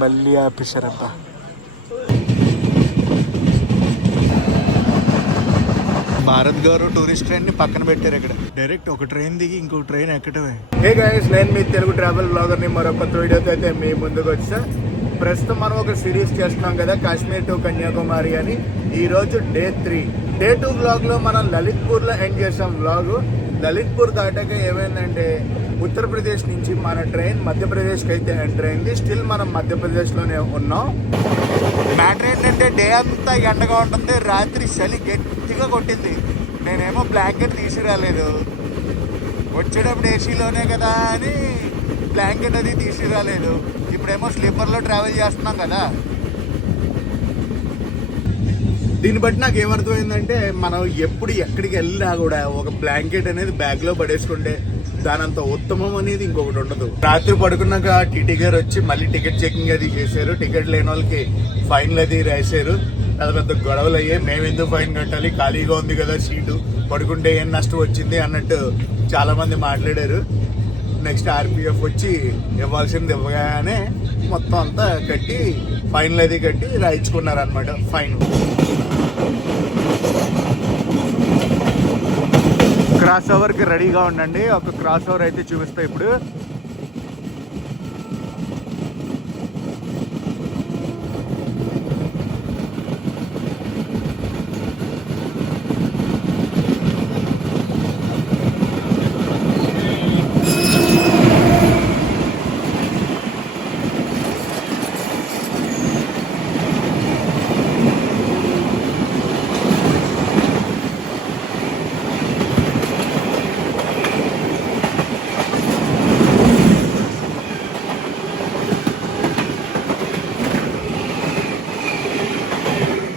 మళ్ళీ ఆపేశారబ్బా. భారత్ గారు tourist train ని పక్కన పెట్టారు. ఇక్కడ డైరెక్ట్ ఒక ట్రైన్ దిగి ఇంకొక ట్రైన్ ఎక్కడమే. హే గైస్, నేను మీ తెలుగు ట్రావెల్ బ్లాగర్ ని మరో కొత్త వీడియోతో అయితే మీ ముందుకు వచ్చా. ప్రస్తుతం మనం ఒక సిరీస్ చేస్తున్నాం కదా, కాశ్మీర్ టు కన్యాకుమారి అని. ఈ రోజు డే 3. డే 2 బ్లాగ్ లో మనం లలిత్పూర్ లో ఎండ్ చేసాం బ్లాగ్. లలిత్పూర్ దాటాక ఏమైందంటే ఉత్తరప్రదేశ్ నుంచి మన ట్రైన్ మధ్యప్రదేశ్కి అయితే ఎంటర్ అయింది. స్టిల్ మనం మధ్యప్రదేశ్లోనే ఉన్నాం. మ్యాటర్ ఏంటంటే డే అంతా ఎండగా ఉంటుంది, రాత్రి చలి గట్టిగా కొట్టింది. నేనేమో బ్లాంకెట్ తీసుకురాలేదు, వచ్చేటప్పుడు ఏసీలోనే కదా అని బ్లాంకెట్ అది తీసుకురాలేదు. ఇప్పుడేమో స్లీపర్లో ట్రావెల్ చేస్తున్నాం కదా. దీన్ని బట్టి నాకు ఏమర్థమైందంటే మనం ఎప్పుడు ఎక్కడికి వెళ్ళినా కూడా ఒక బ్లాంకెట్ అనేది బ్యాగ్లో పడేసుకుంటే దానంత ఉత్తమం అనేది ఇంకొకటి ఉండదు. రాత్రి పడుకున్నాక టీటీ గారు వచ్చి మళ్ళీ టికెట్ చెకింగ్ అది చేశారు. టికెట్ లేని వాళ్ళకి ఫైన్లు అది రాశారు. పెద్ద పెద్ద గొడవలు అయ్యాయి. మేము ఎందుకు ఫైన్ కట్టాలి, ఖాళీగా ఉంది కదా సీటు, పడుకుంటే ఏం నష్టం వచ్చింది అన్నట్టు చాలా మంది మాట్లాడారు. నెక్స్ట్ ఆర్పిఎఫ్ వచ్చి ఇవ్వాల్సింది ఇవ్వగానే మొత్తం అంతా కట్టి ఫైన్లు అది కట్టి రాయించుకున్నారు అనమాట ఫైన్. క్రాస్ ఓవర్కి రెడీగా ఉండండి. ఒక క్రాస్ ఓవర్ అయితే చూపిస్తా ఇప్పుడు.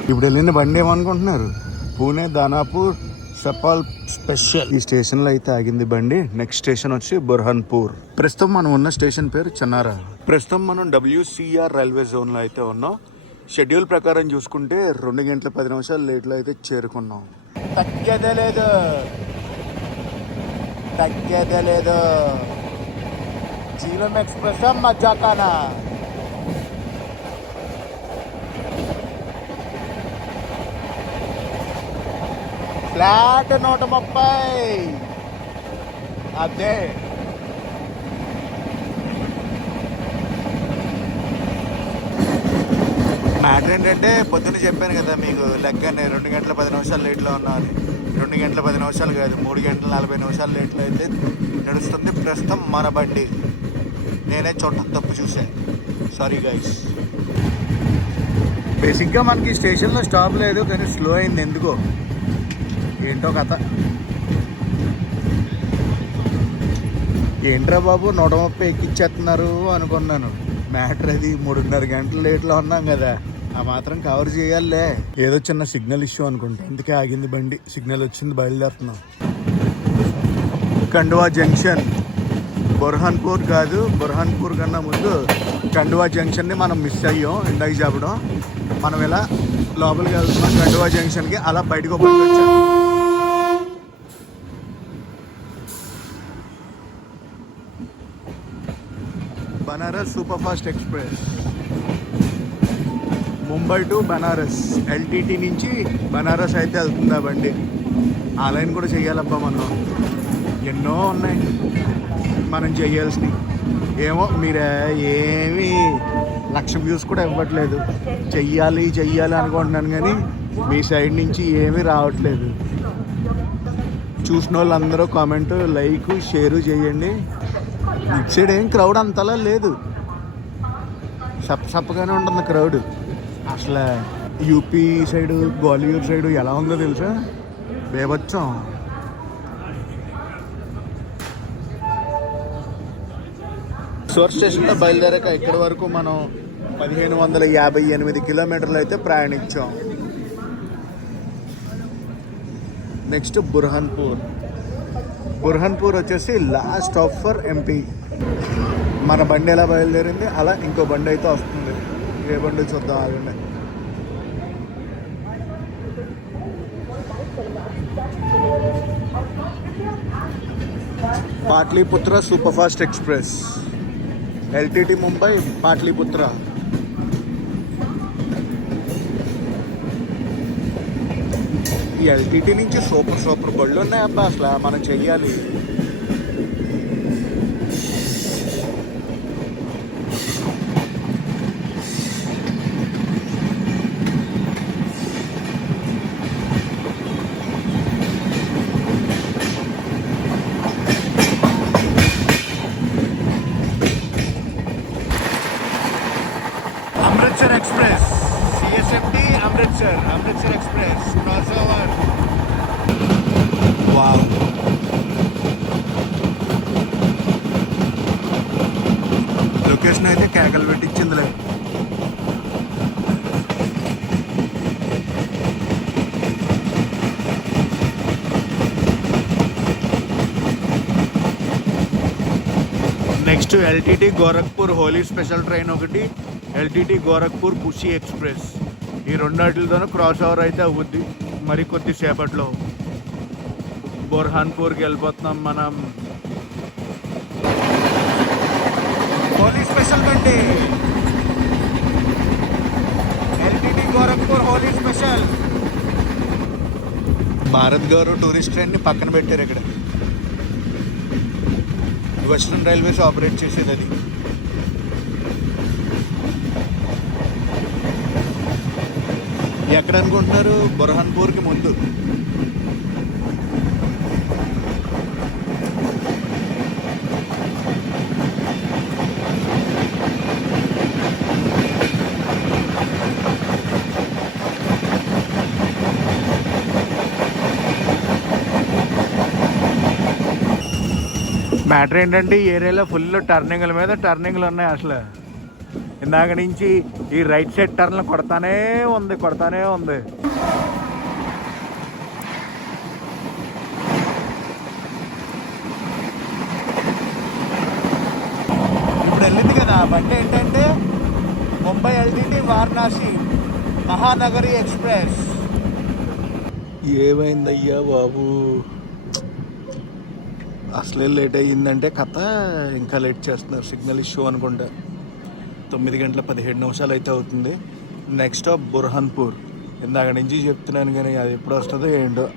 ఇప్పుడు వెళ్ళిన బండి ఏమనుకుంటున్నారు? పూణే దానాపూర్ సపాల్ స్పెషల్. ఈ స్టేషన్ లో అయితే ఆగింది బండి. నెక్స్ట్ స్టేషన్ వచ్చి బుర్హాన్పూర్. ప్రస్తుతం మనం ఉన్న స్టేషన్ పేరు చనారా. ప్రస్తుతం మనం WCR రైల్వే జోన్ లో అయితే ఉన్నాం. షెడ్యూల్ ప్రకారం చూసుకుంటే 2 గంటల 10 నిమిషాలు లేట్ లో అయితే చేరుకున్నాం. తగ్గేదే లేదు. జీలం ఎక్స్ప్రెస్ మజాకానా. ఫ్లాట్ 130. అదే మ్యాటర్ ఏంటంటే పొద్దున్న చెప్పాను కదా మీకు లెక్కనే 2 గంటల 10 నిమిషాలు లేట్లో ఉన్నా అని. 2 గంటల 10 నిమిషాలు కాదు, 3 గంటల 40 నిమిషాలు లేట్లో అయితే నడుస్తుంది ప్రస్తుతం మన బండి. నేనే చూడటం తప్పు చూశాను, సారీ గైస్. బేసిక్గా మనకి స్టేషన్లో స్టాప్ లేదు కానీ స్లో అయింది ఎందుకో, ఏంటో కథ. ఏంట్రా బాబు 130 ఎక్కిచ్చేస్తున్నారు అనుకున్నాను. మ్యాటర్ అది 3.5 గంటల లేట్లో ఉన్నాం కదా, ఆ మాత్రం కవర్ చేయాలే. ఏదో చిన్న సిగ్నల్ ఇష్యూ అనుకుంటా, అందుకే ఆగింది బండి. సిగ్నల్ వచ్చింది, బయలుదేరుతున్నాం. కండువా జంక్షన్, బుర్హాన్పూర్ కాదు, బుర్హాన్పూర్ కన్నా ముందు కండువా జంక్షన్ని మనం మిస్ అయ్యాం ఇందాక చెప్పడం. మనం ఇలా లోపలికి వెళ్తున్నాం కండువా జంక్షన్కి. అలా బయటకు బండి వచ్చాం. Banaras super fast express, Mumbai to Banaras. LTT నుంచి బనారస్ అయితే వెళ్తుందా బండి. ఆ లైన్ కూడా చెయ్యాలబ్బా మనం. ఎన్నో ఉన్నాయి మనం చెయ్యాల్సినవి. ఏమో మీరే ఏమీ 1,00,000 వ్యూస్ కూడా ఇవ్వట్లేదు. చెయ్యాలి అనుకుంటున్నాను కానీ మీ సైడ్ నుంచి ఏమీ రావట్లేదు. చూసిన వాళ్ళందరూ కామెంట్, లైక్, షేరు చేయండి. ఇటు సైడ్ ఏం క్రౌడ్ అంతలా లేదు, సప్పగానే ఉంటుంది క్రౌడ్. అసలు యూపీ సైడు, గ్వాలియర్ సైడు ఎలా ఉందో తెలుసా, బేబచ్చం. సోర్స్ స్టేషన్లో బయలుదేరాక ఇక్కడి వరకు మనం 1558 కిలోమీటర్లు అయితే ప్రయాణించాం. నెక్స్ట్ బుర్హాన్పూర్ వచ్చేసి లాస్ట్ స్టాప్ ఫర్ MP. మన బండి ఎలా బయలుదేరింది అలా ఇంకో బండి అయితే వస్తుంది. ఏ బండి చూద్దాం ఆగండి. Patliputra super fast express, LTT Mumbai Patliputra. LTT నుంచి సూపర్ సూపర్ బళ్ళు ఉన్నాయి అబ్బా. అసలు మనం చెయ్యాలి. Amritsar express CSMT Amritsar express crossover. Wow, location అయితే కేకలు పెట్టించిందిలే. Next LTT Gorakhpur Holi special train ఒకటి, ఎల్టీటీ గోరఖ్పూర్ కుషి ఎక్స్ప్రెస్. ఈ రెండాటితోనూ క్రాస్ ఓవర్ అయితే అవుద్ది మరి కొద్దిసేపట్లో. బొర్హాన్పూర్కి వెళ్ళిపోతున్నాం మనం. హోలీ స్పెషల్ బండి, LTT Gorakhpur Holi special. Bharat Gaurav tourist ట్రైన్ని పక్కన పెట్టారు ఇక్కడ. వెస్ట్రన్ రైల్వేస్ ఆపరేట్ చేసేది అది. ఎక్కడ అనుకుంటున్నారు? బొర్హాన్పూర్కి ముందు. మ్యాటర్ ఏంటంటే ఈ ఏరియాలో ఫుల్ టర్నింగ్ల మీద టర్నింగ్లు ఉన్నాయి. అసలు ఇందాక నుంచి ఈ రైట్ సైడ్ టర్న్లు కొడతానే ఉంది. ఇప్పుడు వెళ్ళింది కదా బండి ఏంటంటే ముంబై ఎల్టీటీ వారణాసి మహానగరి ఎక్స్ప్రెస్. ఏమైందయ్యా బాబు, అసలే లేట్ అయ్యిందంటే కథ ఇంకా లేట్ చేస్తున్నారు. సిగ్నల్ ఇష్యూ అనుకుంటా. 9:17 అయితే అవుతుంది. Next stop Burhanpur. ఇందాక నుంచి చెప్తున్నాను కానీ అది ఎప్పుడు వస్తుందో ఏంటో.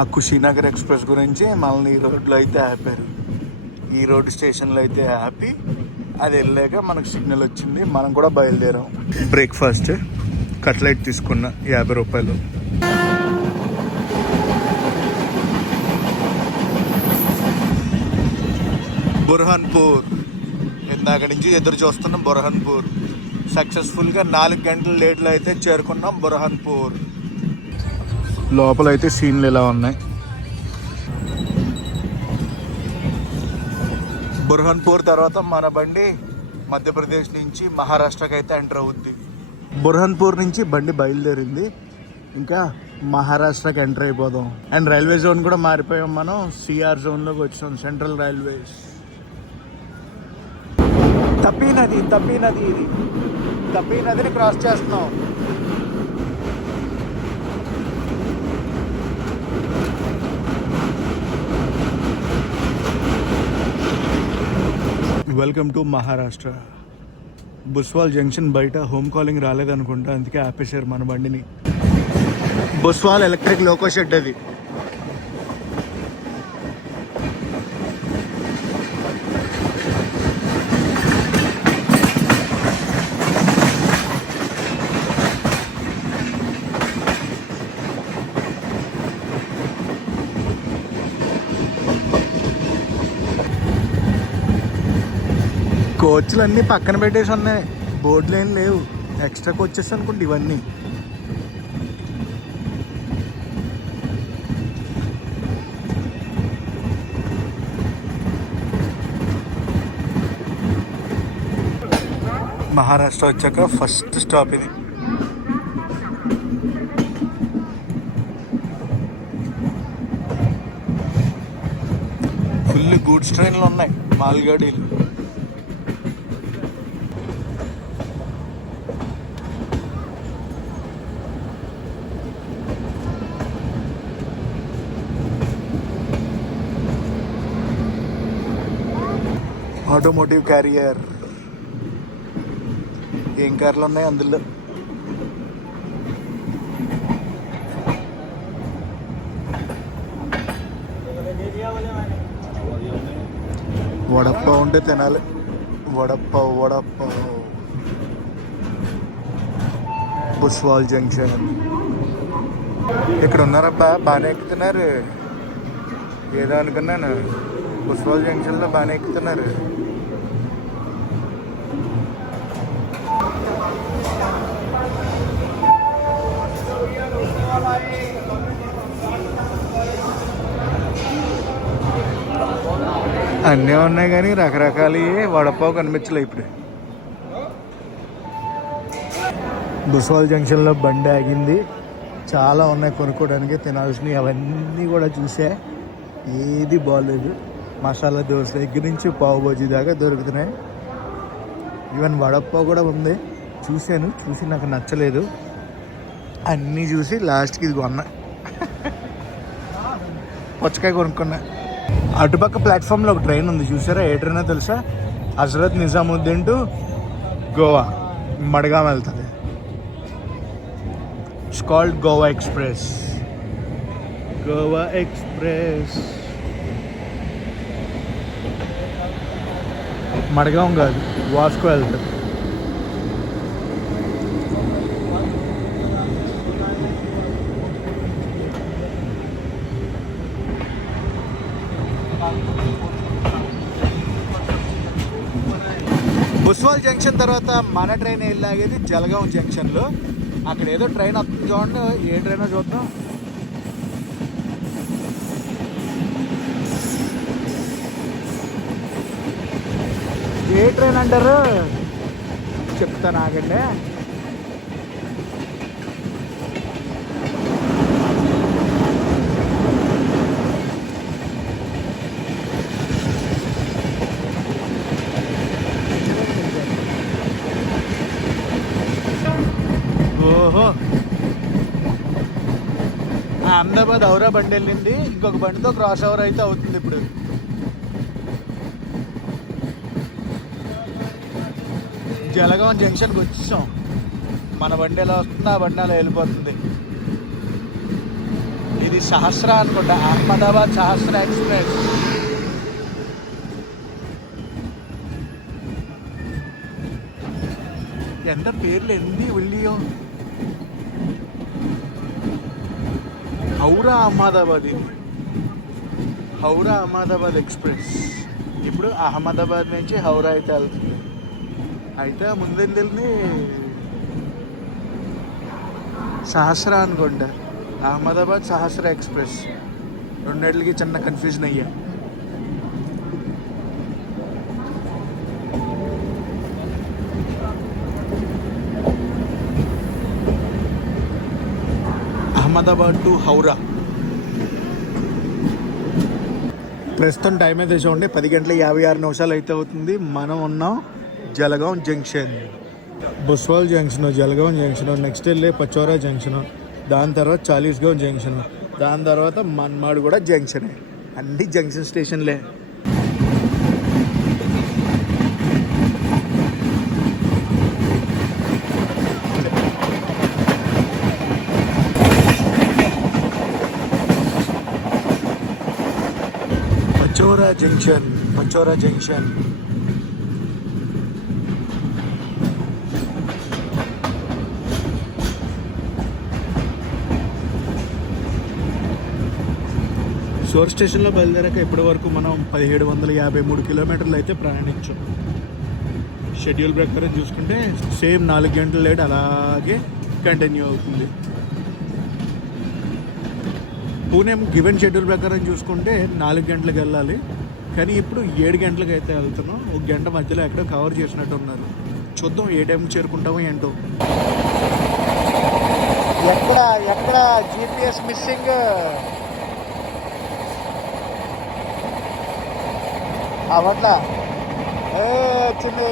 ఆ కుషీనగర్ ఎక్స్ప్రెస్ గురించి మనల్ని ఈ రోడ్లో అయితే ఆపారు. ఈ రోడ్డు స్టేషన్లో అయితే ఆపి అది వెళ్ళాక మనకు సిగ్నల్ వచ్చింది. మనం కూడా బయలుదేరాం. బ్రేక్ఫాస్ట్ కట్లెట్ తీసుకున్న 50 రూపాయలు. బొర్హాన్పూర్ ఇందాక నుంచి ఎదురు చూస్తున్నాం. బొర్హాన్పూర్ సక్సెస్ఫుల్గా 4 గంటల లేట్లో అయితే చేరుకున్నాం బొర్హాన్పూర్. లోపలైతే సీన్లు ఇలా ఉన్నాయి. బొర్హాన్పూర్ తర్వాత మన బండి మధ్యప్రదేశ్ నుంచి మహారాష్ట్రకి అయితే ఎంటర్ అవుద్ది. బొర్హాన్పూర్ నుంచి బండి బయలుదేరింది. ఇంకా మహారాష్ట్రకి ఎంటర్ అయిపోదాం. అండ్ రైల్వే జోన్ కూడా మారిపోయాం మనం. సిఆర్ జోన్లోకి వచ్చాం, సెంట్రల్ రైల్వేస్. తప్పీ నదిని క్రాస్ చేస్తున్నాం. Welcome to Maharashtra. Bhusawal junction బయట హోమ్ కాలింగ్ రాలేదనుకుంటా, అందుకే ఆపేశారు మన బండిని. బుస్వాల్ ఎలక్ట్రిక్ లోకో షెడ్ అది. కోచ్లు అన్నీ పక్కన పెట్టేసి ఉన్నాయి, బోర్డులు ఏం లేవు. ఎక్స్ట్రా కోచెస్ అనుకుంటే ఇవన్నీ. మహారాష్ట్ర వచ్చాక ఫస్ట్ స్టాప్ ఇది. ఫుల్ గూడ్స్ ట్రైన్లు ఉన్నాయి, మాల్గాడీలు. Automotive carrier. ఏం కార్లు ఉన్నాయి అందులో? వడప్పావ్ ఉంటే తినాలి. వడప్పావ్ బుస్వాల్ జంక్షన్. ఇక్కడ ఉన్నారబ్బా, బాగానే ఎక్కుతున్నారు. ఏదో అనుకున్నాను, బుస్వాల్ జంక్షన్లో బాగానే ఎక్కుతున్నారు. అన్నీ ఉన్నాయి కానీ రకరకాలు వడపావు కనిపించలే ఇప్పుడు. బుస్వాల్ జంక్షన్లో బండి ఆగింది. చాలా ఉన్నాయి కొనుక్కోవడానికి, తినాల్సినవి. అవన్నీ కూడా చూసా, ఏది బాగోలేదు. మసాలా దోశ దగ్గర నుంచి పావు బజ్జీ దాకా దొరుకుతున్నాయి. ఈవెన్ వడపావు కూడా ఉంది. చూసి నాకు నచ్చలేదు. అన్నీ చూసి లాస్ట్కి ఇది కొన్నా. పుచ్చకాయ కొనుక్కున్నా. అటుపక్క ప్లాట్ఫామ్లో ఒక ట్రైన్ ఉంది, చూసారా? ఏ ట్రైనో తెలుసా? హజరత్ నిజాముద్దీన్ టు గోవా, మడ్గాం వెళ్తుంది. It's called Goa express. Madgaon కాదు, వాస్కో వెళ్తుంది. బుస్వాల్ జంక్షన్ తర్వాత మన ట్రైన్ వెళ్ళాగేది జలగాం జంక్షన్లో. అక్కడ ఏదో ట్రైన్ వస్తుంది చూడండి, ఏ ట్రైనో చూద్దాం. ఏ ట్రైన్ అంటారు చెప్తాను, ఆగండి. ఓహో, అహ్మదాబాద్ ఔరా బండి వెళ్ళింది, ఇంకొక బండితో క్రాస్ ఓవర్ అయితే అవుతుంది ఇప్పుడు. జలగాం జంక్షన్కి వచ్చేసాం. మన బండి ఎలా వస్తుంది, ఆ బండి అలా వెళ్ళిపోతుంది. ఇది సహస్ర అనుకుంటా, అహ్మదాబాద్ సహస్ర ఎక్స్ప్రెస్. ఎంత పేర్లు ఎన్ని వెళ్ళియో. హౌరా అహ్మదాబాద్, ఇది హౌరా అహ్మదాబాద్ ఎక్స్ప్రెస్. ఇప్పుడు అహ్మదాబాద్ నుంచి హౌరా అయితే వెళ్తుంది. అయితే ముందెళ్ళి సహస్ర అనుకుంటా, అహ్మదాబాద్ సహస్ర ఎక్స్ప్రెస్. రెండింటికి చిన్న కన్ఫ్యూజన్ అయ్యా. అహ్మదాబాద్ టు హౌరా. ప్రస్తుతం టైం అయితే చూడండి 10:56 అయితే అవుతుంది. మనం ఉన్నాం Jalgaon junction. Bhusawal junction, Jalgaon junction, next వెళ్ళి పచోరా జంక్షన్, దాని తర్వాత చాలీస్గావ్ జంక్షన్, దాని తర్వాత మన్మాడ్ కూడా జంక్షనే. అన్ని జంక్షన్ స్టేషన్లే. పచోరా జంక్షన్. సోర్ స్టేషన్లో బయలుదేరాక ఇప్పటి వరకు మనం 1753 కిలోమీటర్లు అయితే ప్రయాణించాం. షెడ్యూల్ ప్రకారం చూసుకుంటే సేమ్ 4 గంటల లేట్ అలాగే కంటిన్యూ అవుతుంది. పూణే గివెన్ షెడ్యూల్ ప్రకారం చూసుకుంటే 4 గంటలకు వెళ్ళాలి, కానీ ఇప్పుడు 7 గంటలకు అయితే వెళ్తున్నాం. 1 గంట మధ్యలో ఎక్కడో కవర్ చేసినట్టు ఉన్నారు. చూద్దాం ఏ టైంకి చేరుకుంటామో ఏంటో. ఎక్కడ జీపీఎస్ మిస్సింగ్. అవట్లా వచ్చింది.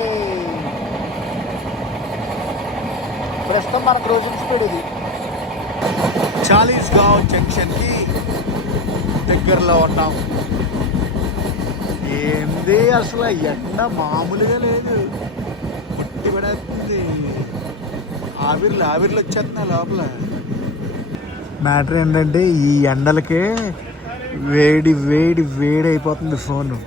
ప్రస్తుతం మన క్రూజింగ్ స్పీడ్ ఇది. చాలీస్గావ్ జంక్షన్కి దగ్గరలో ఉన్నాం. ఏంది అసలు ఎండ మామూలుగా లేదు, పుట్టి పడేస్తుంది. ఆవిర్లు వచ్చేస్తున్నాయి లోపల. మ్యాటర్ ఏంటంటే ఈ ఎండలకే వేడి వేడి వేడి అయిపోతుంది ఫోను.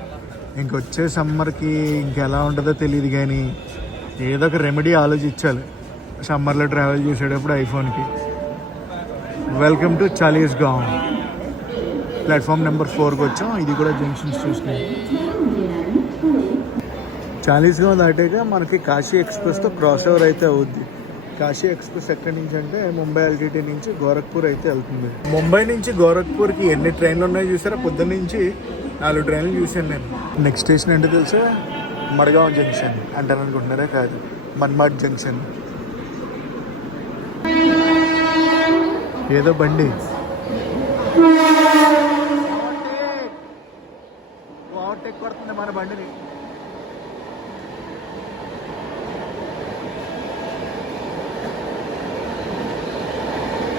ఇంకొచ్చే సమ్మర్కి ఇంకెలా ఉంటుందో తెలియదు, కానీ ఏదో ఒక రెమెడీ ఆలోచించాలి సమ్మర్లో ట్రావెల్ చేసేటప్పుడు ఐఫోన్కి. Welcome to Chalisgaon. Platform number 4కి వచ్చాం. ఇది కూడా జంక్షన్స్ చూసుకున్నాం. చాలీస్గావ్ దాటాక మనకి కాశీ ఎక్స్ప్రెస్తో క్రాస్ ఓవర్ అయితే అవుద్ది. కాశీ ఎక్స్ప్రెస్ ఎక్కడి నుంచి అంటే ముంబై ఎల్టీటీ నుంచి గోరఖ్పూర్ అయితే వెళ్తుంది. ముంబై నుంచి గోరఖ్పూర్కి ఎన్ని ట్రైన్లు ఉన్నాయో చూసారా? పొద్దున్న నుంచి 4 ట్రైన్లు చూశాను నేను. నెక్స్ట్ స్టేషన్ ఏంటో తెలుసా? మడ్గావ్ జంక్షన్ అంటారు అనుకుంటున్నారా? కాదు, మన్మాడ్ జంక్షన్. ఏదో బండి ఓవర్టేక్ కొడుతుంది మన బండిని.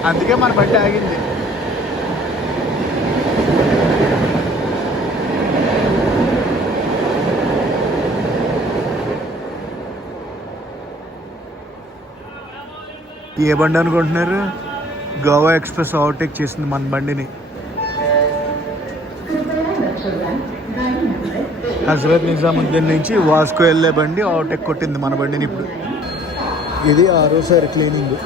అందుకే మన బండి ఆగింది. ఏ బండి అనుకుంటున్నారు? గోవా ఎక్స్ప్రెస్ ఓవర్టేక్ చేసింది మన బండిని. హజరత్ నిజాముద్దీన్ నుంచి వాస్కో వెళ్ళే బండి ఓవర్టేక్ కొట్టింది మన బండిని. ఇప్పుడు ఇది 6వ క్లీనింగ్.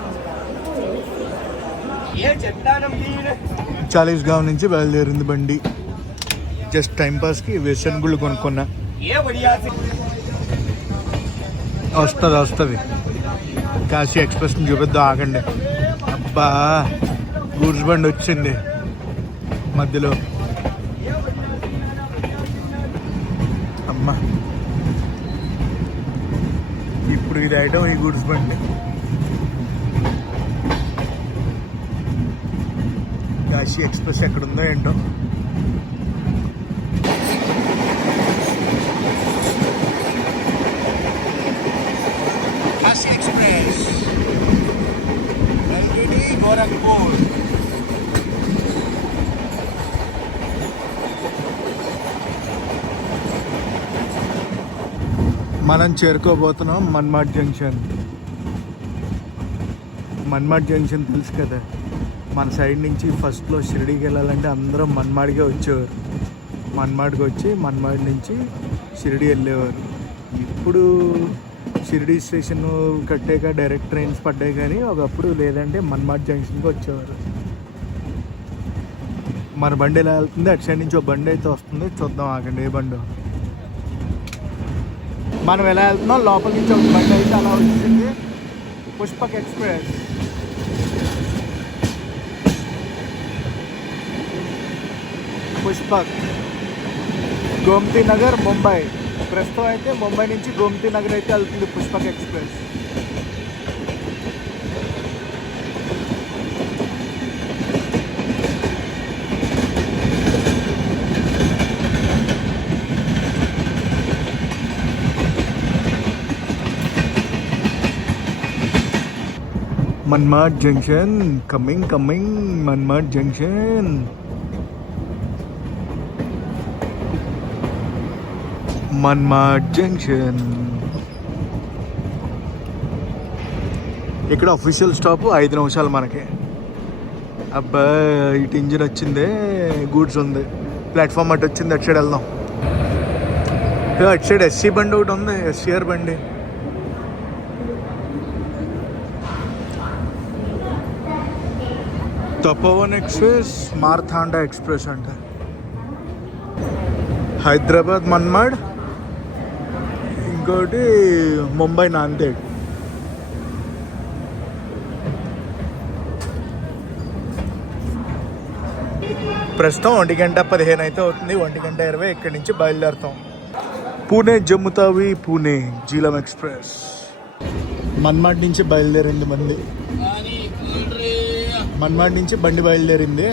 చాలీస్గావ్ నుంచి బయలుదేరింది బండి. జస్ట్ టైంపాస్కి వేసన్ గుళ్ళు కొనుక్కున్నా. వస్తుంది. కాశీ ఎక్స్ప్రెస్ని చూపిద్దాం, ఆగండి. అబ్బా, గూడ్స్ బండి వచ్చింది మధ్యలో. అమ్మా, ఇప్పుడు ఇది ఐటమ్, ఈ గూడ్స్ బండి. కాశీ ఎక్స్ప్రెస్ ఎక్కడుందో ఏంటో. కాశీ ఎక్స్ప్రెస్ గోరఖ్పూర్. మనం చేరుకోబోతున్నాం మన్మాడ్ జంక్షన్. మన్మాడ్ జంక్షన్ తెలుసు కదా, మన సైడ్ నుంచి ఫస్ట్లో షిరిడీకి వెళ్ళాలంటే అందరం మన్మాడ్కే వచ్చేవారు. మన్మాడ్కి వచ్చి మన్మాడ్ నుంచి షిరిడీ వెళ్ళేవారు. ఇప్పుడు షిరిడీ స్టేషన్ కట్టాక డైరెక్ట్ ట్రైన్స్ పడ్డాయి, కానీ ఒకప్పుడు లేదంటే మన్మాడ్ జంక్షన్కి వచ్చేవారు. మన బండి ఎలా వెళ్తుంది? అటు సైడ్ నుంచి ఒక బండి అయితే వస్తుంది, చూద్దాం, ఆగండి ఏ బండి. మనం ఎలా వెళ్తున్నాం, లోపల నుంచి ఒక బండి అయితే అలా వచ్చింది, పుష్పక్ ఎక్స్ప్రెస్. పుష్పక్ గోమతి నగర్ ముంబై. ప్రస్తుతం అయితే ముంబై నుంచి గోమతి నగర్ అయితే వెళ్తుంది Pushpak express. Manmad junction coming Manmad junction. Manmad junction ఇక్కడ అఫీషియల్ స్టాప్ 5 నిమిషాలు మనకి. అబ్బా, ఇటు ఇంజిన్ వచ్చిందే, గూడ్స్ ఉంది. ప్లాట్ఫామ్ అటు వచ్చింది, అటు సైడ్ వెళ్దాం. అటు సైడ్ ఎస్సీ బండి ఒకటి ఉంది, ఎస్సీఆర్ బండి. తపోవన్ ఎక్స్ప్రెస్, మార్తాండా ఎక్స్ప్రెస్ అంట. హైదరాబాద్ మన్మాడ్, ఇంకోటి ముంబై నాందేడ్. ప్రస్తుతం 1:15 అయితే అవుతుంది. 1:20 ఇక్కడి నుంచి బయలుదేరుతాం. పూణే జమ్ము తావి, పూణే జీలం ఎక్స్ప్రెస్. మన్మాడ్ నుంచి బయలుదేరింది బండి. మన్మాడ్ నుంచి బండి బయలుదేరింది.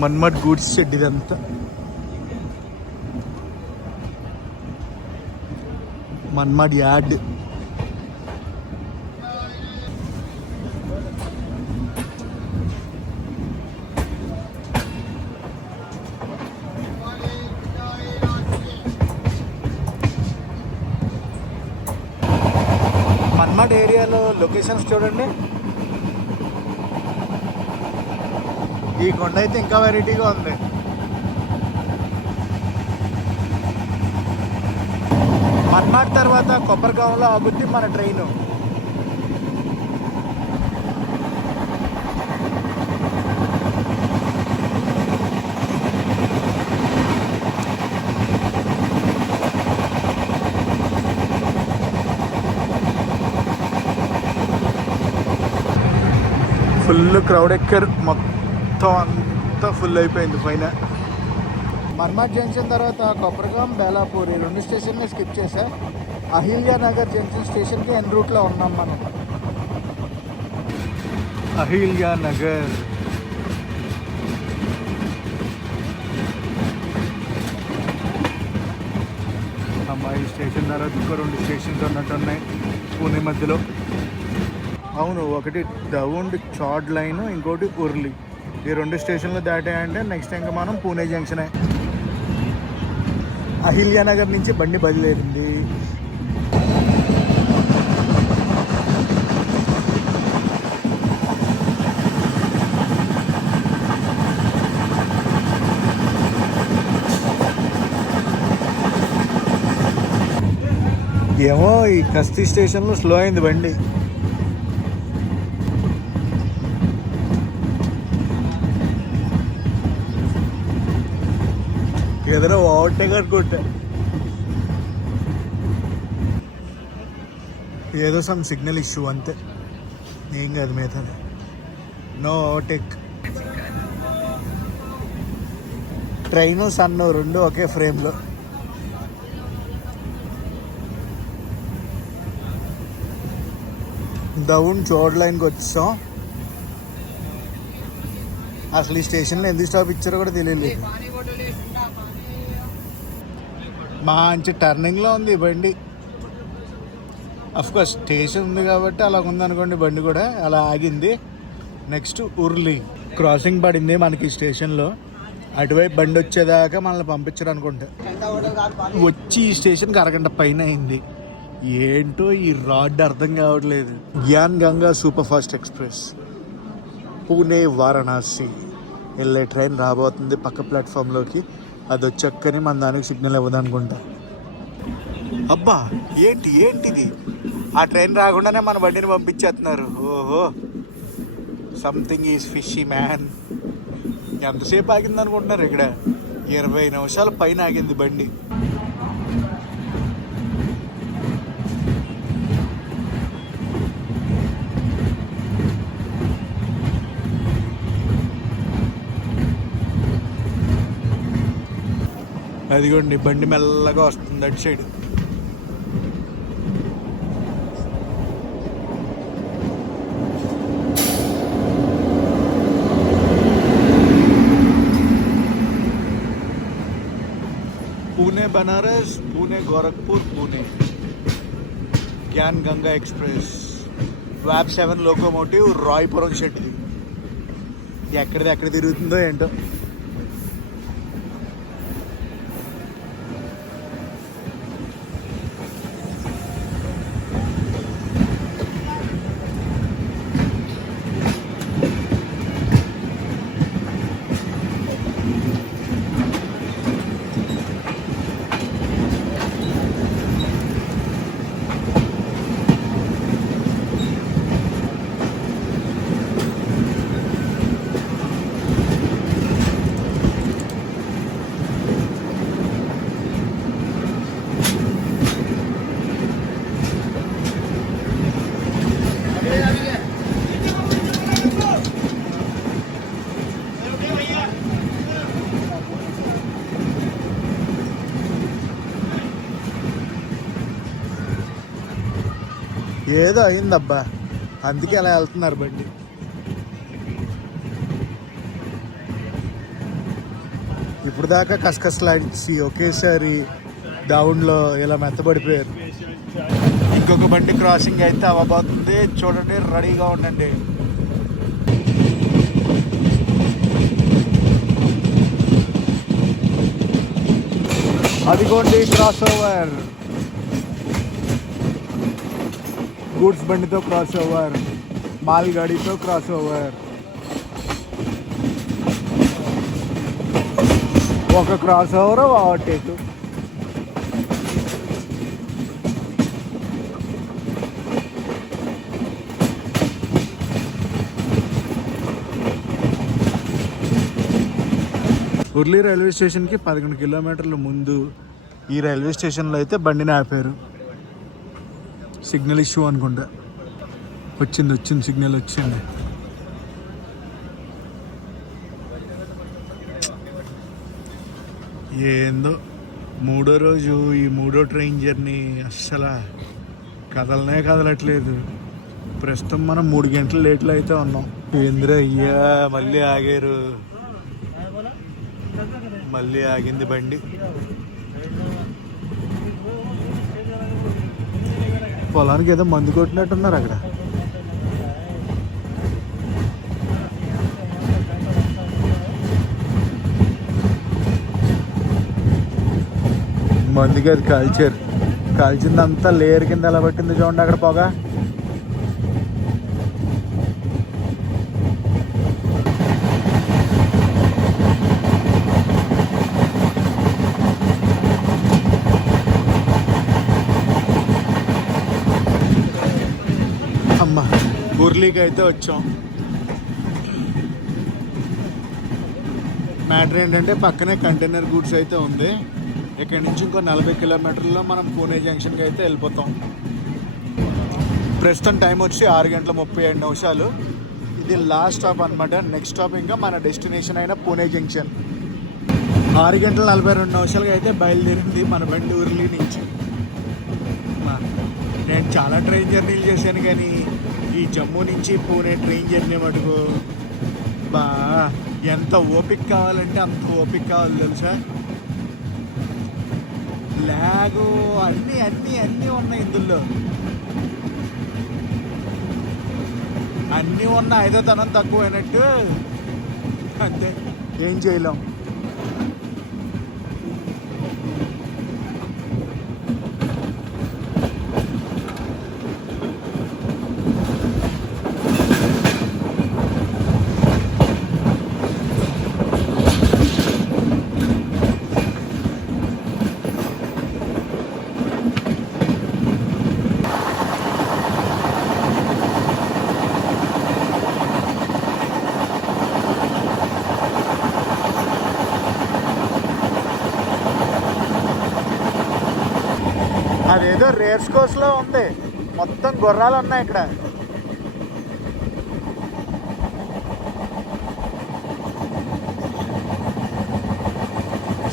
మన్మడ్ గూడ్స్ షెడ్ ఇదంతా. మన్మడ్ యార్డ్. మన్మడ్ ఏరియాలో లొకేషన్స్ చూడండి. ఈ కొండ అయితే ఇంకా వెరైటీగా ఉంది. మన్మాడ్ తర్వాత కొబ్బరిగాంలో ఆగుద్ది మన ట్రైను. ఫుల్ క్రౌడ్ ఎక్కర్, మొత్తం అంతా ఫుల్ అయిపోయింది పైన. మన్మాడ్ జంక్షన్ తర్వాత కొబ్బరిగాం, బేలాపూర్ ఈ 2 స్టేషన్ని స్కిప్ చేశా. అహిల్యా నగర్ జంక్షన్ స్టేషన్కి ఎన్ రూట్లో ఉన్నాం మనం. అహిల్యా నగర్. అమ్మాయి స్టేషన్ తర్వాత ఇంకో 2 స్టేషన్స్ ఉన్నట్టు ఉన్నాయి పూణే మధ్యలో. అవును, ఒకటి దౌండ్ చాడ్ లైన్, ఇంకోటి ఉర్లి. ఈ 2 స్టేషన్లు దాటాయంటే నెక్స్ట్ ఇంకా మనం పూణే జంక్షనే. అహిల్యా నగర్ నుంచి బండి బయలుదేరింది. ఏమో ఈ కస్తీ స్టేషన్లో స్లో అయింది బండి. ఏదైనా ఓవర్టేక్ అనుకుంటా. ఏదో సమ్ సిగ్నల్ ఇష్యూ అంతే, ఏం కాదు మిగతా. No overtake. ట్రైను సన్ను 2 ఒకే ఫ్రేమ్లో. దౌన్ చోడ్ లైన్కి వచ్చాం. అసలు ఈ స్టేషన్లో ఎందుకు స్టాప్ ఇచ్చారో కూడా తెలియలేదు. మంచి టర్నింగ్లో ఉంది బండి. అఫ్కోర్స్ స్టేషన్ ఉంది కాబట్టి అలా ఉందనుకోండి, బండి కూడా అలా ఆగింది. నెక్స్ట్ ఉర్లి క్రాసింగ్ పడింది మనకి స్టేషన్లో. అటువైపు బండి వచ్చేదాకా మనల్ని పంపించరు అనుకుంటా. వచ్చి ఈ స్టేషన్కి అరగంట పైన అయింది. ఏంటో ఈ రాడ్ అర్థం కావట్లేదు. Gyan Ganga super fast express Pune Varanasi వెళ్ళే ట్రైన్ రాబోతుంది పక్క ప్లాట్ఫామ్లోకి. అది వచ్చాకని మన దానికి సిగ్నల్ ఇవ్వదు అనుకుంటా. అబ్బా ఏంటిది, ఆ ట్రైన్ రాకుండానే మన బండిని పంపించేస్తున్నారు. ఓహో, సంథింగ్ ఈజ్ ఫిషీ మ్యాన్. ఎంతసేపు ఆగింది అనుకుంటున్నారు? ఇక్కడ 20 నిమిషాల పైన ఆగింది బండి. అదిగోండి బండి మెల్లగా వస్తుంది అటు సైడ్. పూణే బనారస్, పూణే గోరఖ్పూర్, పూణే జ్ఞాన్ గంగా ఎక్స్ప్రెస్. వ్యాబ్ 7 లోకోమోటివ్ రాయ్పురం షెడ్. ఎక్కడ తిరుగుతుందో ఏంటో. ఏదో అయిందబ్బా, అందుకే అలా వెళ్తున్నారు బండి. ఇప్పుడు దాకా కసకసలాడిచి ఒకేసారి డౌన్లో ఇలా మెత్తబడిపోయారు. ఇంకొక బండి క్రాసింగ్ అయితే అవ్వబోతుంది, చూడండి, రెడీగా ఉండండి. అదిగోండి క్రాస్ ఓవర్, గూడ్స్ బండితో క్రాస్ ఓవర్, మాల్ గాడితో క్రాస్ ఓవర్. ఒక cross over overtake. Uruli railway స్టేషన్కి 11 కిలోమీటర్ల ముందు ఈ రైల్వే స్టేషన్లో అయితే బండిని ఆపారు. సిగ్నల్ ఇష్యూ అనుకుంటా. వచ్చింది సిగ్నల్ వచ్చింది. ఏందో మూడో రోజు ఈ మూడో ట్రైన్ జర్నీ అస్సలు కదలట్లేదు. ప్రస్తుతం మనం 3 గంటల లేట్లో అయితే ఉన్నాం. ఏంద్రా అయ్యా, మళ్ళీ ఆగారు, మళ్ళీ ఆగింది బండి. పొలానికి ఏదో మందు కొట్టినట్టున్నారు అక్కడ. మందుకి అది కాల్చిందంతా లేయర్ కింద ఎలా పట్టింది చూడండి అక్కడ పొగ. ఉర్లీకి అయితే వచ్చాం. మ్యాటర్ ఏంటంటే పక్కనే కంటైనర్ గూడ్స్ అయితే ఉంది. ఇక్కడ నుంచి ఇంకో 40 కిలోమీటర్లో మనం పూణే జంక్షన్కి అయితే వెళ్ళిపోతాం. ప్రస్తుతం టైం వచ్చి 6:37. ఇది లాస్ట్ స్టాప్ అనమాట. నెక్స్ట్ స్టాప్ ఇంకా మన డెస్టినేషన్ అయిన పూణే జంక్షన్. 6:42 అయితే బయలుదేరింది మన బండి ఉర్లీ నుంచి. నేను చాలా ట్రైన్ జర్నీలు చేశాను, కానీ ఈ జమ్మూ నుంచి పూణే ట్రైన్ జర్నీ మటుకు ఎంత ఓపిక కావాలంటే అంత ఓపిక కావాలి తెలుసా. లాగు అన్నీ అన్నీ అన్నీ ఉన్నాయి ఇందులో. అన్నీ ఉన్న ఐదో తనం తక్కువైనట్టు అంతే, ఏం చేయలేం. అదేదో రేస్ కోర్స్లో ఉంది, మొత్తం గుర్రాలు ఉన్నాయి ఇక్కడ.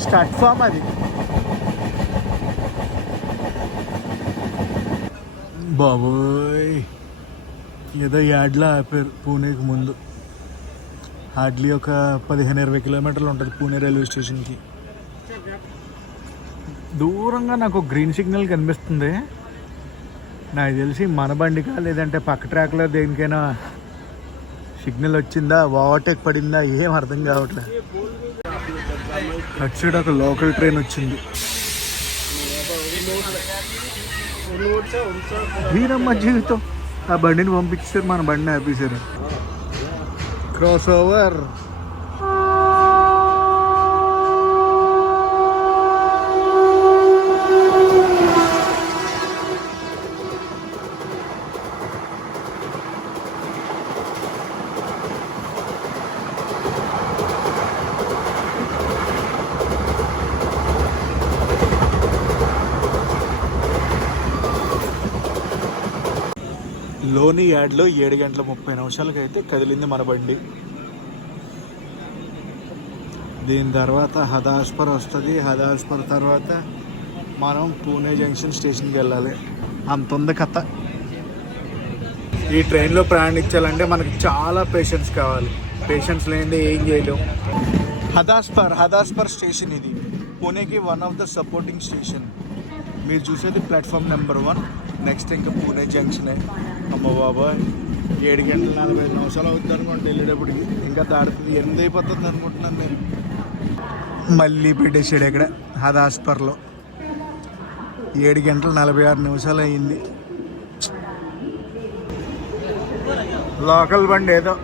స్టడ్ ఫామ్ అది. బాబోయ్, ఏదో యాడ్లో ఆపారు పూణేకి ముందు. హార్డ్లీ ఒక 15-20 కిలోమీటర్లు ఉంటుంది పూణే రైల్వే స్టేషన్కి. దూరంగా నాకు గ్రీన్ సిగ్నల్ కనిపిస్తుంది. నాకు తెలిసి మన బండికా లేదంటే పక్క ట్రాక్లో దేనికైనా సిగ్నల్ వచ్చిందా, ఓవర్టేక్ పడిందా, ఏం అర్థం కావట్లేదు. అటు సైడ్ ఒక లోకల్ ట్రైన్ వచ్చింది. వీరమ్మ జీవితం. ఆ బండిని పంపించారు, మన బండిని ఆపేశారు. Cross over. లోని యార్డ్లో 7:30 అయితే కదిలింది మన బండి. దీని తర్వాత హదాస్పర్ వస్తుంది. హదాస్పర్ తర్వాత మనం పూణే జంక్షన్ స్టేషన్కి వెళ్ళాలి. అంత ఉంది కథ. ఈ ట్రైన్లో ప్రయాణించాలంటే మనకి చాలా పేషెన్స్ కావాలి. పేషెన్స్ లేనిదే ఏం చేయలేం. హదాస్పర్ స్టేషన్ ఇది పూణేకి one of the supporting station. మీరు చూసేది ప్లాట్ఫామ్ నెంబర్ 1. నెక్స్ట్ ఇంకా పూణే జంక్షనే. అమ్మ బాబాయ్ 7 గంటల 45 నిమిషాలు అవుతుంది అనుకోండి వెళ్ళేటప్పటికి. ఇంకా దాడుతుంది 8 అయిపోతుంది అనుకుంటున్నాను నేను. మళ్ళీ పెట్టేసాడు ఇక్కడ హదాస్పర్లో. 7 గంటల 46 నిమిషాలు అయ్యింది. లోకల్ బండి ఏదో.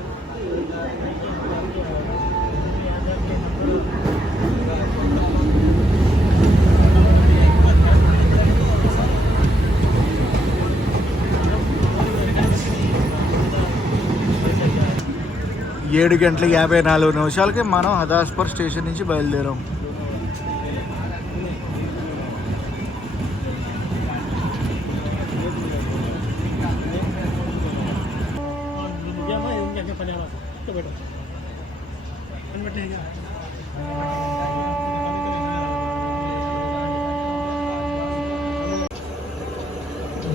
ఏడు గంటల 54 నిమిషాలకి మనం హదాస్పర్ స్టేషన్ నుంచి బయలుదేరాం.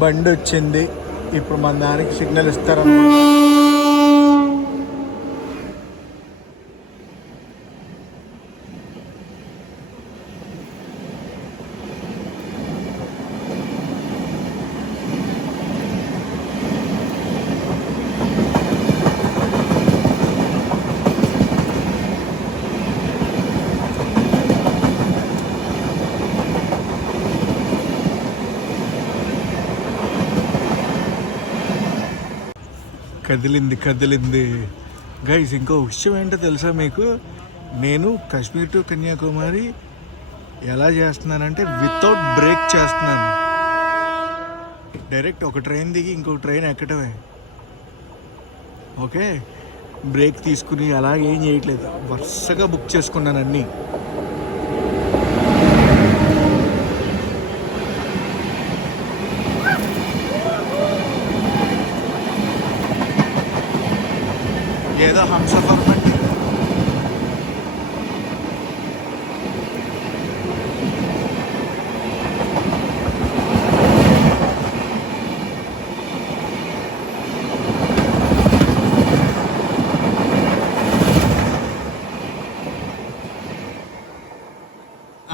బండి వచ్చింది. ఇప్పుడు మన దానికి సిగ్నల్ ఇస్తారన్నమాట. కదిలింది గైస్. ఇంకో విషయం ఏంటో తెలుసా మీకు? నేను కాశ్మీర్ టు కన్యాకుమారి ఎలా చేస్తున్నానంటే వితౌట్ బ్రేక్ చేస్తున్నాను. డైరెక్ట్ ఒక ట్రైన్ దిగి ఇంకొక ట్రైన్ ఎక్కడమే. ఓకే, బ్రేక్ తీసుకుని అలా ఏం చేయట్లేదు. వరుసగా బుక్ చేసుకున్నాను అన్నీ. ఏదో హంసఫర్ బండి.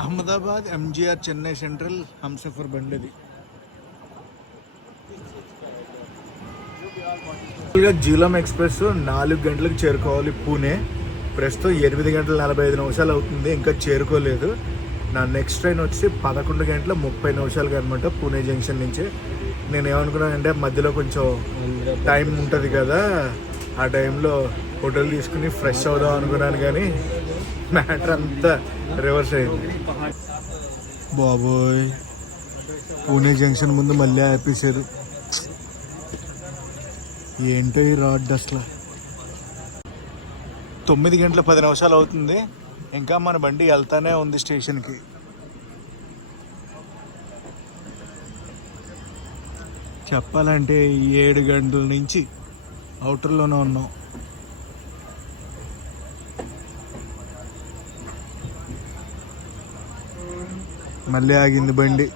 అహ్మదాబాద్ ఎంజీఆర్ చెన్నై సెంట్రల్ హంసఫర్ బండి అది. జీలం ఎక్స్ప్రెస్ 4 గంటలకు చేరుకోవాలి పూణే. ప్రస్తుతం 8 గంటల 45 నిమిషాలు అవుతుంది, ఇంకా చేరుకోలేదు. నా నెక్స్ట్ ట్రైన్ వచ్చి 11 గంటల 30 నిమిషాలకి అనమాట పూణే జంక్షన్ నుంచి. నేను ఏమనుకున్నానంటే మధ్యలో కొంచెం టైం ఉంటుంది కదా, ఆ టైంలో హోటల్ తీసుకుని ఫ్రెష్ అవుదాం అనుకున్నాను, కానీ మ్యాటర్ అంతా రివర్స్ అయింది. బాబోయ్, పూణే జంక్షన్ ముందు మళ్ళీ ఆపేశారు. ఏంటో ఈ రోడ్ అసలు. 9 గంటల 10 నిమిషాలు అవుతుంది, ఇంకా మన బండి వెళ్తానే ఉంది స్టేషన్కి. చెప్పాలంటే 7 గంటల నుంచి అవుటర్లోనే ఉన్నాం. మళ్ళీ ఆగింది బండి.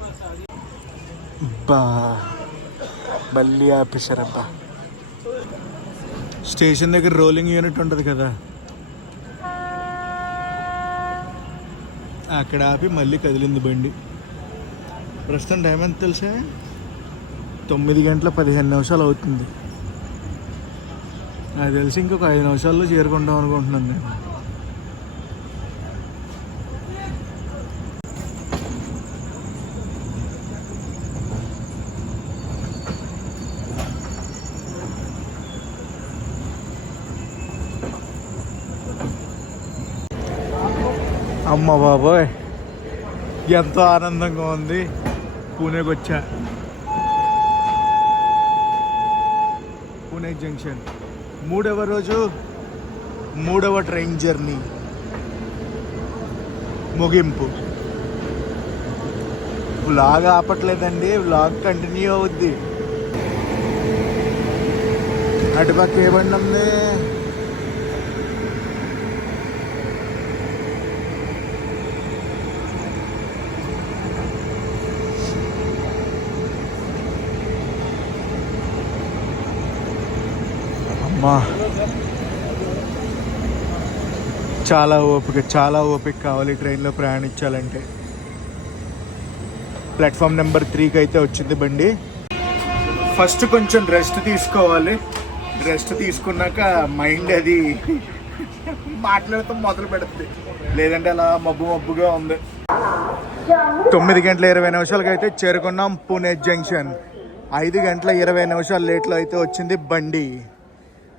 మళ్ళీ ఆపేశారబ్బా. స్టేషన్ దగ్గర రోలింగ్ యూనిట్ ఉంటుంది కదా, అక్కడ ఆపి మళ్ళీ కదిలింది బండి. ప్రస్తుతం టైం ఎంత తెలుసా? 9 గంటల 15 నిమిషాలు అవుతుంది. నాకు తెలిసి ఇంకొక 5 నిమిషాల్లో చేరుకుంటాం అనుకుంటున్నాను నేను. అమ్మ బాబోయ్, ఎంతో ఆనందంగా ఉంది. పూణేకి వచ్చా. పూణే జంక్షన్ 3వ రోజు, 3వ ట్రైన్ జర్నీ ముగింపు. వ్లాగ్ ఆపట్లేదండి, వ్లాగ్ కంటిన్యూ అవుద్ది. అటుపక్క ఏ బండి ఉంది? చాలా ఓపిక కావాలి ట్రైన్లో ప్రయాణించాలంటే. ప్లాట్ఫామ్ నెంబర్ 3కి అయితే వచ్చింది బండి. ఫస్ట్ కొంచెం రెస్ట్ తీసుకోవాలి. రెస్ట్ తీసుకున్నాక మైండ్ అది మాట్లాడుతూ మొదలు పెడుతుంది, లేదంటే అలా మబ్బుగా ఉంది. 9:20 అయితే చేరుకున్నాం పూణే జంక్షన్. 5:20 లేట్లో అయితే వచ్చింది బండి.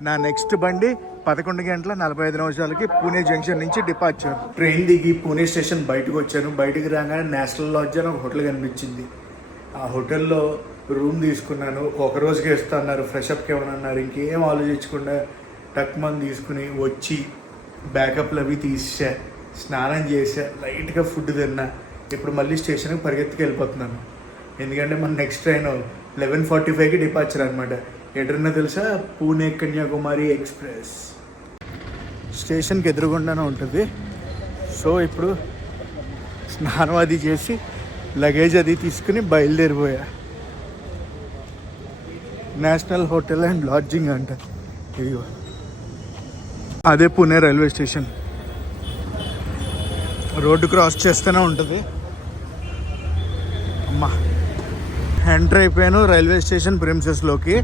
నా నెక్స్ట్ బండి 11:45 పూణే జంక్షన్ నుంచి డిపార్చర్. ట్రైన్ దిగి పూణే స్టేషన్ బయటకు వచ్చాను. బయటకు రాగానే నేషనల్ లాడ్జ్ అని ఒక హోటల్ కనిపించింది. ఆ హోటల్లో రూమ్ తీసుకున్నాను. ఒక రోజుకి ఇస్తున్నారు, ఫ్రెషప్కి ఏమన్నారు. ఇంకేం ఆలోచించకుండా టక్మన్ తీసుకుని వచ్చి బ్యాకప్లు అవి తీసా, స్నానం చేసా, లైట్గా ఫుడ్ తిన్నా. ఇప్పుడు మళ్ళీ స్టేషన్కి పరిగెత్తుకు వెళ్ళిపోతున్నాను. ఎందుకంటే మన నెక్స్ట్ ట్రైన్ 11:45కి డిపార్చర్ అనమాట. ఎటున్నా తెలుసా? పూణే కన్యాకుమారి ఎక్స్ప్రెస్. స్టేషన్కి ఎదురుగుండానే ఉంటుంది. సో ఇప్పుడు స్నానం అది చేసి లగేజ్ అది తీసుకుని బయలుదేరిపోయా. నేషనల్ హోటల్ అండ్ లాడ్జింగ్ అంట. ఇదిగో అదే Pune railway station. Road cross చేస్తూనే ఉంటుంది. అమ్మా, ఎంటర్ అయిపోయాను రైల్వే స్టేషన్ ప్రిమిసెస్లోకి.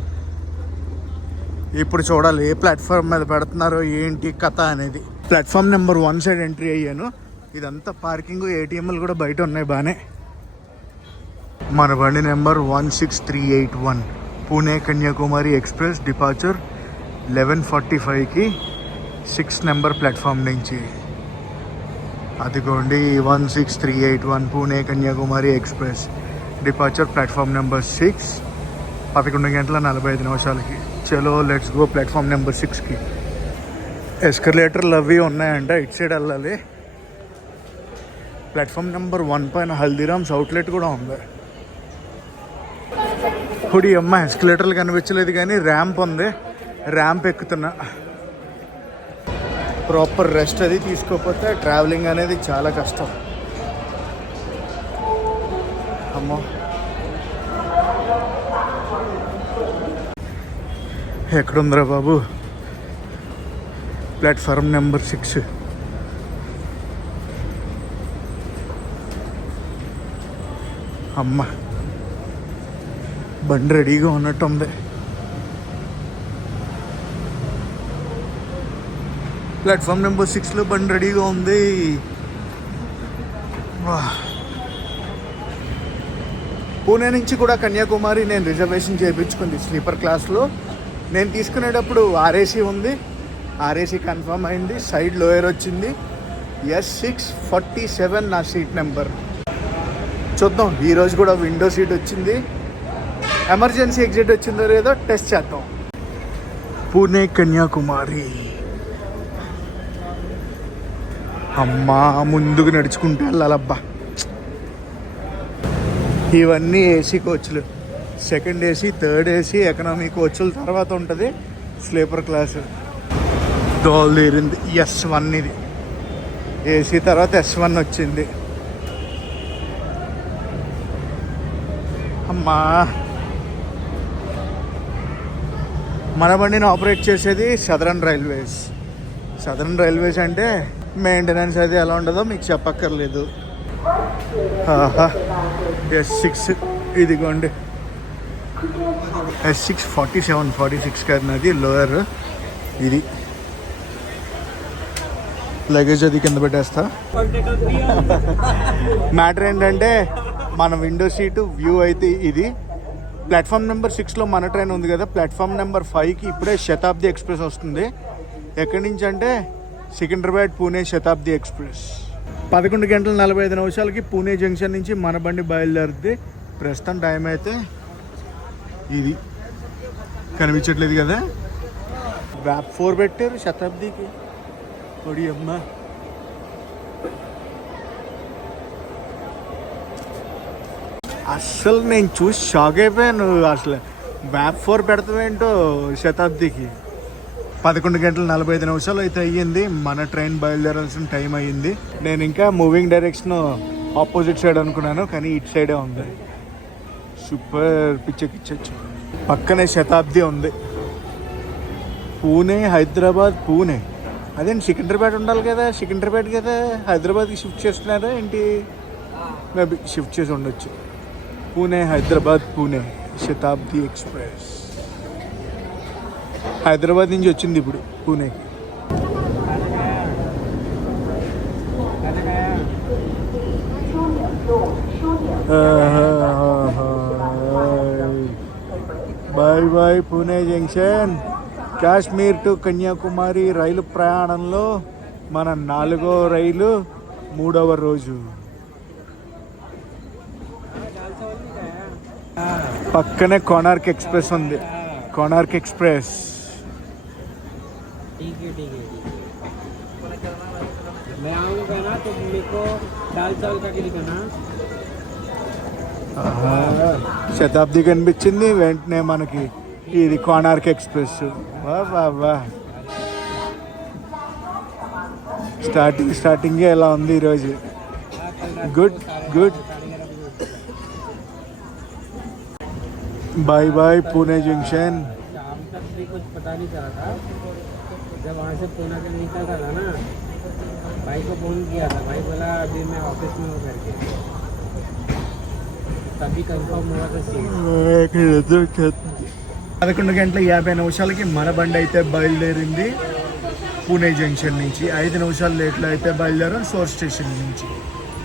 ఇప్పుడు చూడాలి ఏ ప్లాట్ఫామ్ మీద పెడుతున్నారో ఏంటి కథ అనేది. ప్లాట్ఫామ్ నెంబర్ 1 సైడ్ ఎంట్రీ అయ్యాను. ఇదంతా పార్కింగ్, ఏటీఎంలు కూడా బయట ఉన్నాయి బాగానే. మన బండి number 16381 Pune Kanyakumari express departure 11:45కి 6 నెంబర్ ప్లాట్ఫామ్ నుంచి. అదిగోండి 16381 Pune Kanyakumari express departure platform number 6 11:45. చలో లెట్స్ గో ప్లాట్ఫామ్ నెంబర్ 6కి. ఎస్కలేటర్లు అవి ఉన్నాయంట, ఇటు సైడ్ వెళ్ళాలి. ప్లాట్ఫామ్ నెంబర్ 1 పైన హల్దీరామ్స్ అవుట్లెట్ కూడా ఉంది. ఇప్పుడు అమ్మ ఎస్కలేటర్లు కనిపించలేదు కానీ ర్యాంప్ ఉంది, ర్యాంప్ ఎక్కుతున్నా. ప్రాపర్ రెస్ట్ అది తీసుకోకపోతే ట్రావెలింగ్ అనేది చాలా కష్టం. అమ్మో, ఎక్కడుందిరా బాబు ప్లాట్ఫామ్ నెంబర్ 6? అమ్మ, బండి రెడీగా ఉన్నట్టు ఉంది. ప్లాట్ఫామ్ నెంబర్ 6లో బండి రెడీగా ఉంది. పూణే నుంచి కూడా కన్యాకుమారి నేను రిజర్వేషన్ చేయించుకుంది స్లీపర్ క్లాస్లో. నేను తీసుకునేటప్పుడు ఆర్ఏసీ ఉంది, ఆర్ఏసీ కన్ఫర్మ్ అయింది. సైడ్ లోయర్ వచ్చింది. S647 నా సీట్ నెంబర్. చూద్దాం, ఈరోజు కూడా విండో సీట్ వచ్చింది. ఎమర్జెన్సీ ఎగ్జిట్ వచ్చిందో లేదో టెస్ట్ చేద్దాం. పూణే కన్యాకుమారి. అమ్మా, ముందుకు నడుచుకుంటూ వెళ్ళాలబ్బా. ఇవన్నీ ఏసీ కోచ్లు. Second AC, third AC, economy కోచ్ల తర్వాత ఉంటుంది స్లీపర్ క్లాసు. దోల్దీరింది S1. ఇది ఏసీ తర్వాత S1 వచ్చింది. అమ్మా, మన బండిని ఆపరేట్ చేసేది సదరన్ రైల్వేస్. సదరన్ రైల్వేస్ అంటే మెయింటెనెన్స్ అది ఎలా ఉండదో మీకు చెప్పక్కర్లేదు. S6 ఇదిగోండి. S647 46 కాదు అది లోయర్. ఇది లగేజ్ అది కింద పెట్టేస్తా. మ్యాటర్ ఏంటంటే మన విండో సీటు వ్యూ అయితే ఇది. ప్లాట్ఫామ్ నెంబర్ 6లో మన ట్రైన్ ఉంది కదా. ప్లాట్ఫామ్ నెంబర్ 5కి ఇప్పుడే శతాబ్ది ఎక్స్ప్రెస్ వస్తుంది. ఎక్కడి నుంచి అంటే సికింద్రాబాద్ పూణే శతాబ్ది ఎక్స్ప్రెస్. 11:45 పూణే జంక్షన్ నుంచి మన బండి బయలుదేరుద్ది. ప్రస్తుతం టైం అయితే ఇది కనిపించట్లేదు కదా. వ్యాప్ 4 పెట్టారు శతాబ్దికి. ఒడి అమ్మ, అస్సలు నేను చూసి షాక్ అయిపోయాను. అసలు వ్యాప్ 4 పెడతామేంటో శతాబ్దికి. 11:45 అయితే అయ్యింది. మన ట్రైన్ బయలుదేరాల్సిన టైం అయ్యింది. నేను ఇంకా మూవింగ్ డైరెక్షన్ ఆపోజిట్ సైడ్ అనుకున్నాను, కానీ ఇటు సైడే ఉంది. సూపర్ పిచ్చెక్కిచ్చచ్చు. పక్కనే శతాబ్ది ఉంది. పూణే, హైదరాబాద్, పూణే అదేంటి సికింద్రాబాద్ ఉండాలి కదా, సికింద్రాబాద్ కదా, హైదరాబాద్కి షిఫ్ట్ చేస్తున్నారా ఏంటి? మేబీ షిఫ్ట్ చేసి ఉండొచ్చు. పూణే హైదరాబాద్ పూణే శతాబ్ది ఎక్స్ప్రెస్ హైదరాబాద్ నుంచి వచ్చింది ఇప్పుడు పూణేకి. Bye bye Pune junction. Kashmir to Kanyakumari రైలు ప్రయాణంలో మన 4వ రైలు 3వ రోజు. పక్కనే కోనార్క్ ఎక్స్ప్రెస్ ఉంది. కోనార్క్ ఎక్స్ప్రెస్. శతాబ్ది కనిపించింది వెంటనే మనకి ఇది కోనార్క్ ఎక్స్ప్రెస్. వా వా వా. స్టార్టింగే ఎలా ఉంది ఈరోజు. Good good. Bye bye Pune junction. शाम तक भी कुछ पता नहीं चला था. जब वहाँ से पुणे के निकलता था ना, भाई को फ़ोन किया था. भाई बोला अभी मैं ऑफिस में हूँ करके. तभी कंफर्म हुआ था सीट. 11:50 మన బండి అయితే బయలుదేరింది పూణే జంక్షన్ నుంచి. 5 నిమిషాలు లేట్లో అయితే బయలుదేరాం సోర్ స్టేషన్ నుంచి.